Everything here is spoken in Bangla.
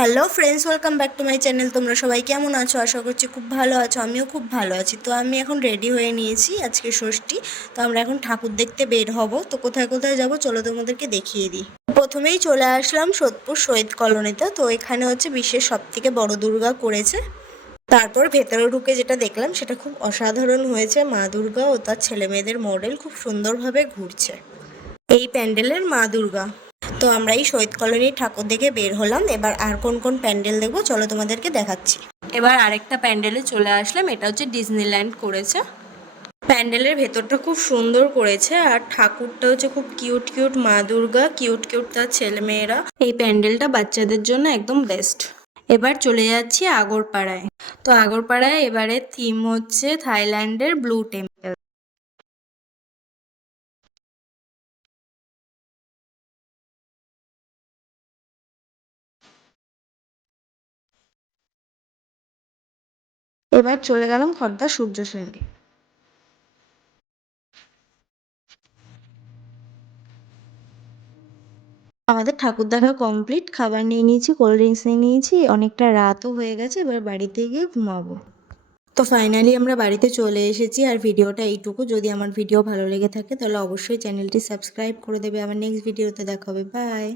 Hello friends, welcome back to my channel. তোমরা সবাই কেমন আছো? আশা করছি খুব ভালো আছো। আমিও খুব ভালো আছি। তো আমি এখন রেডি হয়ে নিয়েছি, আজকে ষষ্ঠী। তো আমরা এখন ঠাকুর দেখতে বের হব। তো কোথায় কোথায় যাব চলো তোমাদেরকে দেখিয়ে দিই। প্রথমেই চলে আসলাম সোদপুর শহীদ কলোনিতে। তো এখানে হচ্ছে বিশ্বের সবথেকে বড় দুর্গা করেছে। তারপর ভেতরে ঢুকে যেটা দেখলাম সেটা খুব অসাধারণ হয়েছে। মা দুর্গা ও তার ছেলে মেয়েদের মডেল খুব সুন্দরভাবে ঘুরছে। এই প্যান্ডেলের মা দুর্গা। তো আমরা এই শহীদ কলোনির ঠাকুর দেখে বের হলাম। এবার আর কোন কোন প্যান্ডেল দেখবো চলো তোমাদেরকে দেখাচ্ছি। এবার আরেকটা প্যান্ডেলে চলে আসলাম, এটা হচ্ছে ডিজনিল্যান্ড করেছে। প্যান্ডেলের ভেতরটা খুব সুন্দর করেছে, আর ঠাকুরটা হচ্ছে খুব কিউট কিউট মা দুর্গা, কিউট কিউট তার ছেলেমেয়েরা। এই প্যান্ডেলটা বাচ্চাদের জন্য একদম বেস্ট। এবার চলে যাচ্ছি আগরপাড়ায়। তো আগরপাড়ায় এবারে থিম হচ্ছে থাইল্যান্ডের ব্লু টেম্পল। এবার চলে গেলাম খড়দা সূর্য সঙ্গে। আমাদের ঠাকুর দেখা কমপ্লিট, খাবার নিয়ে নিয়েছি, কোল্ড ড্রিঙ্কস নিয়ে নিয়েছি, অনেকটা রাতও হয়ে গেছে, এবার বাড়িতে গিয়ে ঘুমাবো। তো ফাইনালি আমরা বাড়িতে চলে এসেছি, আর ভিডিওটা এইটুকু। যদি আমার ভিডিও ভালো লেগে থাকে তাহলে অবশ্যই চ্যানেলটি সাবস্ক্রাইব করে দেবে। আমার নেক্সট ভিডিওতে দেখা হবে। বাই।